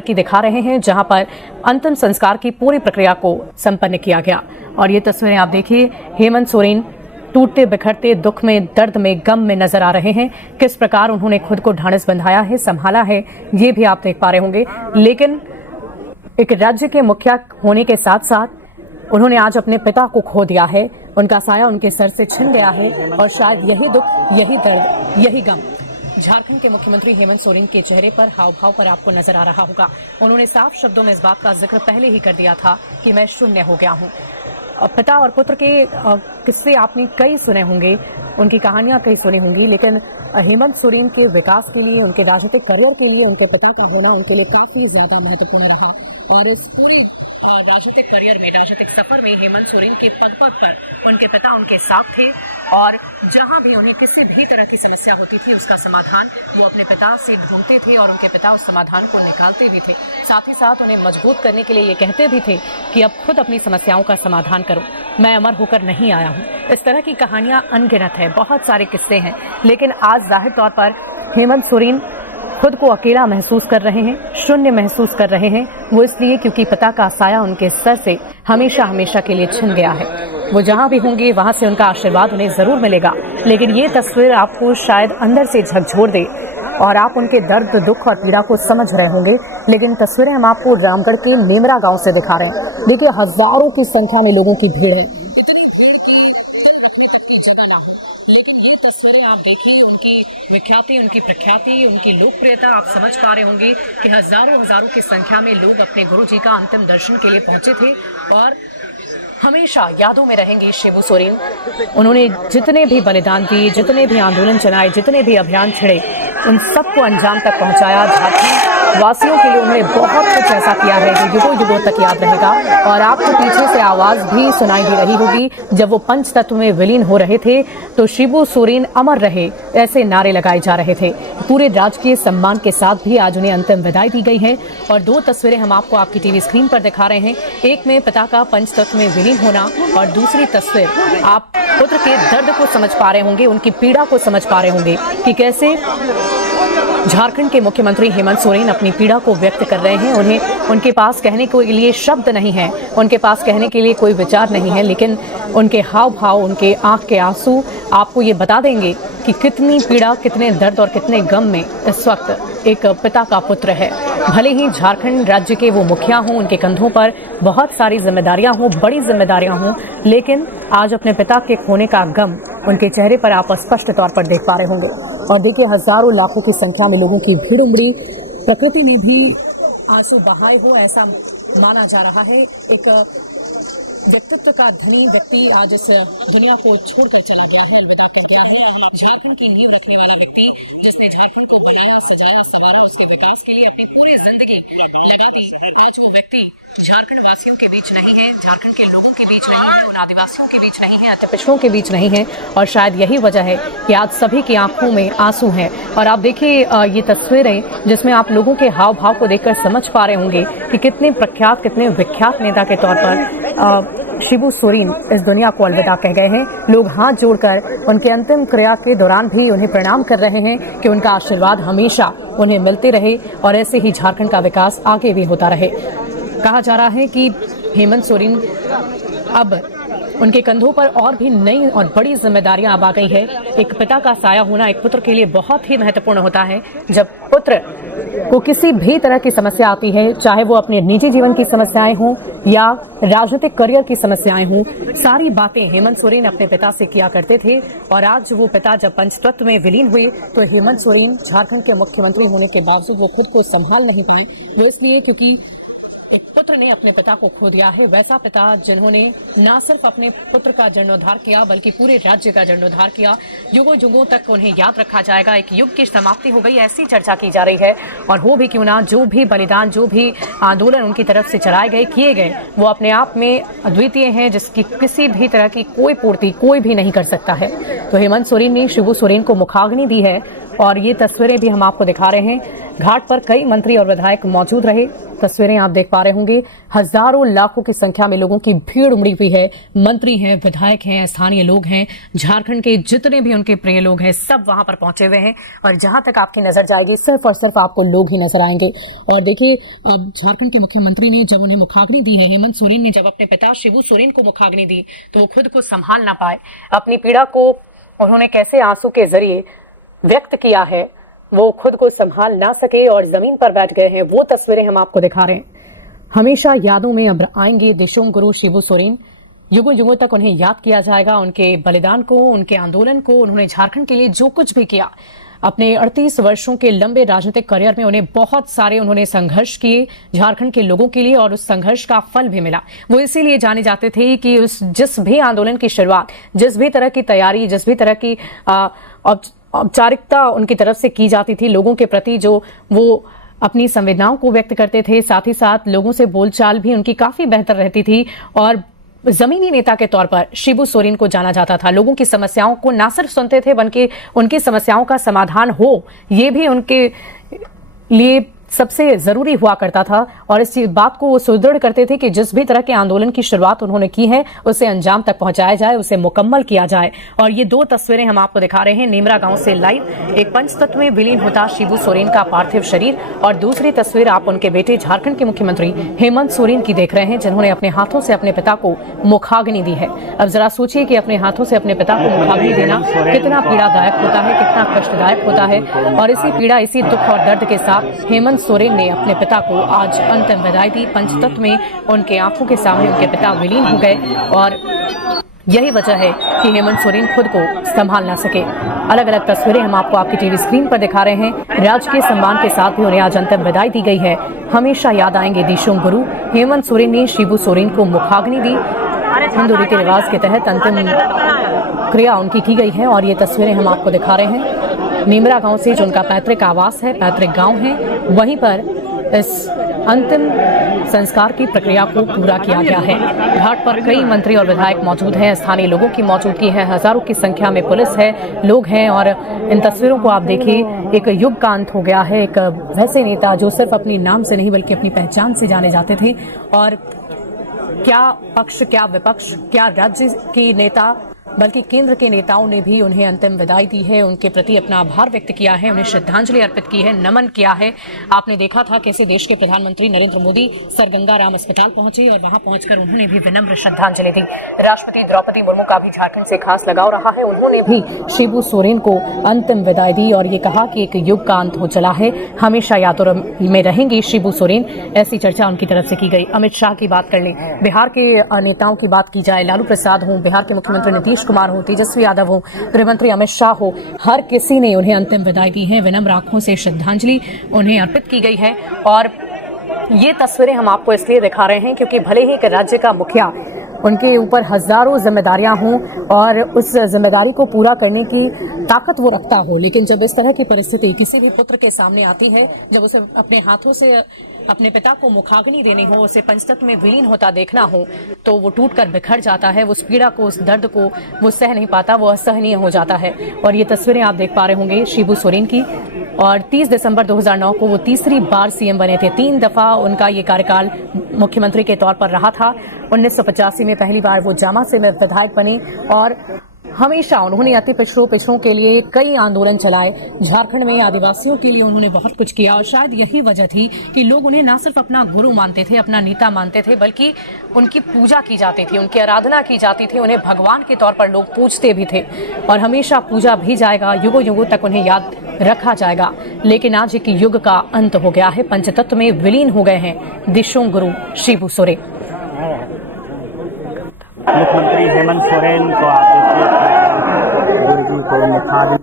की दिखा रहे हैं, जहां पर अंतिम संस्कार की पूरी प्रक्रिया को संपन्न किया गया। और ये तस्वीरें आप देखिए, हेमंत सोरेन टूटते बिखरते दुख में, दर्द में, गम में नजर आ रहे हैं। किस प्रकार उन्होंने खुद को ढांढस बंधाया है, संभाला है, ये भी आप देख पा रहे होंगे। लेकिन एक राज्य के मुखिया होने के साथ साथ उन्होंने आज अपने पिता को खो दिया है। उनका साया उनके सर से छिन गया है और शायद यही दुख, यही दर्द, यही गम झारखंड के मुख्यमंत्री हेमंत सोरेन के चेहरे पर, हाव भाव पर आपको नजर आ रहा होगा। उन्होंने साफ शब्दों में इस बात का जिक्र पहले ही कर दिया था कि मैं शून्य हो गया हूं। पिता और पुत्र के किस्से आपने कई सुने होंगे, उनकी कहानियां कई सुनी होंगी, लेकिन हेमंत सोरेन के विकास के लिए, उनके राजनीतिक करियर के लिए उनके पिता का होना उनके लिए काफी ज्यादा महत्वपूर्ण रहा। और इस पूरे राजनीतिक करियर में, राजनीतिक सफर में हेमंत सोरेन के पग पग पर उनके पिता उनके साथ थे। और जहां भी उन्हें किसी भी तरह की समस्या होती थी, उसका समाधान वो अपने पिता से ढूंढते थे और उनके पिता उस समाधान को निकालते भी थे। साथ ही साथ उन्हें मजबूत करने के लिए ये कहते भी थे कि अब खुद अपनी समस्याओं का समाधान करो, मैं अमर होकर नहीं आया हूँ। इस तरह की कहानियां अनगिनत है, बहुत सारे किस्से हैं। लेकिन आज जाहिर तौर पर हेमंत सोरेन खुद को अकेला महसूस कर रहे हैं, शून्य महसूस कर रहे हैं। वो इसलिए क्योंकि पिता का साया उनके सर से हमेशा हमेशा के लिए छिन गया है। वो जहां भी होंगे वहां से उनका आशीर्वाद उन्हें जरूर मिलेगा। लेकिन ये तस्वीर आपको शायद अंदर से झकझोर दे और आप उनके दर्द, दुख और पीड़ा को समझ रहे होंगे। लेकिन तस्वीरें हम आपको रामगढ़ के मेमरा गांव से दिखा रहे हैं। देखिए, हजारों की संख्या में लोगों की भीड़ है। लेकिन ये तस्वीरें आप देखें, उनकी विख्याति, उनकी प्रख्याति, उनकी लोकप्रियता आप समझ पा रहे होंगे कि हजारों की संख्या में लोग अपने गुरु जी का अंतिम दर्शन के लिए पहुंचे थे। और हमेशा यादों में रहेंगे शिबू सोरेन। उन्होंने जितने भी बलिदान दिए, जितने भी आंदोलन चलाए, जितने भी अभियान छिड़े, उन सबको अंजाम तक पहुंचाया। झारखंड वासियों के लिए उन्होंने बहुत कुछ ऐसा किया है जो युगों युगों तक याद रहेगा। और आपको पीछे से आवाज भी सुनाई दे रही होगी, जब वो पंच तत्व में विलीन हो रहे थे तो शिबू सोरेन अमर रहे, ऐसे नारे लगाए जा रहे थे। पूरे राजकीय सम्मान के साथ भी आज उन्हें अंतिम विदाई दी गई है। और दो तस्वीरें हम आपको आपकी टीवी स्क्रीन पर दिखा रहे हैं। एक में पिता का पंच तत्व में विलीन होना, और दूसरी तस्वीर आप पुत्र के दर्द को समझ पा रहे होंगे, उनकी पीड़ा को समझ पा रहे होंगे कि कैसे झारखंड के मुख्यमंत्री हेमंत सोरेन अपनी पीड़ा को व्यक्त कर रहे हैं। उन्हें उनके पास कहने के लिए शब्द नहीं है, उनके पास कहने के लिए कोई विचार नहीं है, लेकिन उनके हाव भाव, उनके आंख के आंसू आपको ये बता देंगे कि कितनी पीड़ा, कितने दर्द और कितने गम में इस वक्त एक पिता का पुत्र है। भले ही झारखंड राज्य के वो मुखिया हों, उनके कंधों पर बहुत सारी जिम्मेदारियां हों, बड़ी जिम्मेदारियां हों, लेकिन आज अपने पिता के खोने का गम उनके चेहरे पर आप स्पष्ट तौर पर देख पा रहे होंगे। और देखिए, हजारों लाखों की संख्या में लोगों की भीड़ उमड़ी। प्रकृति ने भी आंसू बहाए हो, ऐसा माना जा रहा है। एक व्यक्तित्व का धनी व्यक्ति आज इस दुनिया को छोड़कर चला गया है, अलविदा कर गया है। और झारखंड की नींव रखने वाला व्यक्ति, जिसने झारखंड को बनाया, सजाया, संवारा, उसके विकास के लिए अपनी पूरी जिंदगी लगा दी, आज वो व्यक्ति झारखंड वासियों के बीच नहीं है, झारखंड के लोगों के बीच नहीं है, उन आदिवासियों के बीच नहीं है, अति पिछड़ों के बीच नहीं है। और शायद यही वजह है कि आज सभी की आंखों में आंसू हैं। और आप देखिए ये तस्वीरें, जिसमें आप लोगों के हाव भाव को देखकर समझ पा रहे होंगे कि कितने प्रख्यात, कितने विख्यात नेता के तौर पर शिबू सोरेन इस दुनिया को अलविदा कह गए हैं। लोग हाथ जोड़कर उनके अंतिम क्रिया के दौरान भी उन्हें प्रणाम कर रहे हैं कि उनका आशीर्वाद हमेशा उन्हें मिलते रहे और ऐसे ही झारखंड का विकास आगे भी होता रहे। कहा जा रहा है कि हेमंत सोरेन अब उनके कंधों पर और भी नई और बड़ी जिम्मेदारियां अब आ गई है। एक पिता का साया होना एक पुत्र के लिए बहुत ही महत्वपूर्ण होता है। जब पुत्र को किसी भी तरह की समस्या आती है, चाहे वो अपने निजी जीवन की समस्याएं हों या राजनीतिक करियर की समस्याएं हों, सारी बातें हेमंत सोरेन अपने पिता से किया करते थे। और आज वो पिता जब पंचतत्व में विलीन हुए तो हेमंत सोरेन झारखंड के मुख्यमंत्री होने के बावजूद वो खुद को संभाल नहीं पाए। वो इसलिए क्योंकि पुत्र ने अपने पिता को खो दिया है। वैसा पिता जिन्होंने न सिर्फ अपने पुत्र का जीर्णोद्धार किया, बल्कि पूरे राज्य का जीर्णोद्धार किया। युगों युगों तक उन्हें याद रखा जाएगा। एक युग की समाप्ति हो गई, ऐसी चर्चा की जा रही है। और हो भी क्यों ना, जो भी बलिदान, जो भी आंदोलन उनकी तरफ से चलाए गए, किए गए, वो अपने आप में अद्वितीय हैं, जिसकी किसी भी तरह की कोई पूर्ति कोई भी नहीं कर सकता है। तो हेमंत सोरेन ने शिबू सोरेन को मुखाग्नि दी है और ये तस्वीरें भी हम आपको दिखा रहे हैं। घाट पर कई मंत्री और विधायक मौजूद रहे। तस्वीरें आप देख पा रहे होंगे, हजारों लाखों की संख्या में लोगों की भीड़ उमड़ी हुई है। मंत्री हैं, विधायक हैं, स्थानीय लोग हैं, झारखंड के जितने भी उनके प्रिय लोग हैं, सब वहां पर पहुंचे हुए हैं। और जहां तक आपकी नजर जाएगी, सिर्फ और सिर्फ आपको लोग ही नजर आएंगे। और देखिए, अब झारखंड के मुख्यमंत्री ने जब उन्हें मुखाग्नि दी है, हेमंत सोरेन ने जब अपने पिता शिबू सोरेन को मुखाग्नि दी, तो वो खुद को संभाल ना पाए। अपनी पीड़ा को उन्होंने कैसे आंसू के जरिए व्यक्त किया है, वो खुद को संभाल ना सके और जमीन पर बैठ गए हैं। वो तस्वीरें हम आपको दिखा रहे हैं। हमेशा यादों में अब आएंगे दिशोंग गुरु शिबू सोरेन। युगों युगों तक उन्हें याद किया जाएगा, उनके बलिदान को, उनके आंदोलन को। उन्होंने झारखंड के लिए जो कुछ भी किया, अपने 38 वर्षों के लंबे राजनीतिक करियर में उन्हें बहुत सारे उन्होंने संघर्ष किए झारखंड के लोगों के लिए, और उस संघर्ष का फल भी मिला। वो इसीलिए जाने जाते थे कि जिस भी आंदोलन की शुरुआत, जिस भी तरह की तैयारी, जिस भी तरह की औपचारिकता उनकी तरफ से की जाती थी लोगों के प्रति, जो वो अपनी संवेदनाओं को व्यक्त करते थे, साथ ही साथ लोगों से बोलचाल भी उनकी काफी बेहतर रहती थी। और जमीनी नेता के तौर पर शिबू सोरेन को जाना जाता था। लोगों की समस्याओं को ना सिर्फ सुनते थे, बल्कि उनकी समस्याओं का समाधान हो, ये भी उनके लिए सबसे जरूरी हुआ करता था। और इस बात को वो सुदृढ़ करते थे कि जिस भी तरह के आंदोलन की शुरुआत उन्होंने की है, उसे अंजाम तक पहुंचाया जाए, उसे मुकम्मल किया जाए। और ये दो तस्वीरें हम आपको दिखा रहे हैं नेमरा गांव से लाइव। एक पंचतत्व में विलीन होता शिबू सोरेन का पार्थिव शरीर, और दूसरी तस्वीर आप उनके बेटे झारखंड के मुख्यमंत्री हेमंत सोरेन की देख रहे हैं, जिन्होंने अपने हाथों से अपने पिता को मुखाग्नि दी है। अब जरा सोचिए कि अपने हाथों से अपने पिता को मुखाग्नि देना कितना पीड़ादायक होता है, कितना कष्टदायक होता है। और इसी पीड़ा, इसी दुख और दर्द के साथ हेमंत सोरेन ने अपने पिता को आज अंतिम विदाई दी। पंचतत्व में उनके आंखों के सामने उनके पिता विलीन हो गए, और यही वजह है कि हेमंत सोरेन खुद को संभाल ना सके। अलग अलग तस्वीरें हम आपको आपकी टीवी स्क्रीन पर दिखा रहे हैं। राजकीय सम्मान के साथ भी उन्हें आज अंतिम विदाई दी गई है। हमेशा याद आएंगे दिशोंग गुरु। हेमंत सोरेन ने शिबू सोरेन को मुखाग्नि दी। हिंदू रीति रिवाज के तहत अंतिम क्रिया उनकी की गई है, और ये तस्वीरें हम आपको दिखा रहे हैं नेमरा गांव से, जो उनका पैतृक आवास है, पैतृक गांव है, वहीं पर इस अंतिम संस्कार की प्रक्रिया को पूरा किया गया है। घाट पर कई मंत्री और विधायक मौजूद हैं, स्थानीय लोगों की मौजूदगी है, हजारों की संख्या में पुलिस है, लोग हैं। और इन तस्वीरों को आप देखिए, एक युग का अंत हो गया है। एक वैसे नेता जो सिर्फ अपनी नाम से नहीं बल्कि अपनी पहचान से जाने जाते थे। और क्या पक्ष, क्या विपक्ष, क्या राज्य की नेता, बल्कि केंद्र के नेताओं ने भी उन्हें अंतिम विदाई दी है, उनके प्रति अपना आभार व्यक्त किया है, उन्हें श्रद्धांजलि अर्पित की है, नमन किया है। आपने देखा था कैसे देश के प्रधानमंत्री नरेंद्र मोदी सर गंगा राम अस्पताल पहुंचे, और वहां पहुंचकर उन्होंने भी विनम्र श्रद्धांजलि दी। राष्ट्रपति द्रौपदी मुर्मू का भी झारखंड से खास लगाव रहा है, उन्होंने भी शिबू सोरेन को अंतिम विदाई दी, और ये कहा कि एक युग का अंत हो चला है, हमेशा यादों में रहेंगे शिबू सोरेन। ऐसी चर्चा उनकी तरफ से की गई। अमित शाह की बात कर लें, बिहार के नेताओं की बात की जाए, लालू प्रसाद हो, बिहार के मुख्यमंत्री नीतीश कुमार हो, तेजस्वी यादव हो, गृहमंत्री अमित शाह हो, हर किसी ने उन्हें अंतिम विदाई दी है। विनम्र आंखों से श्रद्धांजलि उन्हें अर्पित की गई है। और ये तस्वीरें हम आपको इसलिए दिखा रहे हैं क्योंकि भले ही एक राज्य का मुखिया, उनके ऊपर हजारों जिम्मेदारियां हों और उस जिम्मेदारी को पूरा करने की ताकत वो रखता हो, लेकिन जब इस तरह की परिस्थिति किसी भी पुत्र के सामने आती है, जब उसे अपने हाथों से अपने पिता को मुखाग्नि देनी हो, उसे पंचतत्व में विलीन होता देखना हो, तो वो टूटकर बिखर जाता है। उस पीड़ा को, उस दर्द को वो सह नहीं पाता, वो असहनीय हो जाता है। और ये तस्वीरें आप देख पा रहे होंगे शिबू सोरेन की। और 30 दिसंबर 2009 को वो तीसरी बार सीएम बने थे। 3 दफा उनका ये कार्यकाल मुख्यमंत्री के तौर पर रहा था। 1985 में पहली बार वो जामा से विधायक बने, और हमेशा उन्होंने अति पिछड़ों के लिए कई आंदोलन चलाए। झारखंड में आदिवासियों के लिए उन्होंने बहुत कुछ किया, और शायद यही वजह थी कि लोग उन्हें न सिर्फ अपना गुरु मानते थे, अपना नेता मानते थे, बल्कि उनकी पूजा की जाती थी, उनकी आराधना की जाती थी, उन्हें भगवान के तौर पर लोग पूजते भी थे, और हमेशा पूजा भी जाएगा, युगों युगों तक उन्हें याद रखा जाएगा। लेकिन आज एक युग का अंत हो गया है। पंचतत्व में विलीन हो गए हैं दिशोंग गुरु शिबू सोरेन। मुख्यमंत्री हेमंत सोरेन को आप देखिए, गुरु जी को मुखाग्नि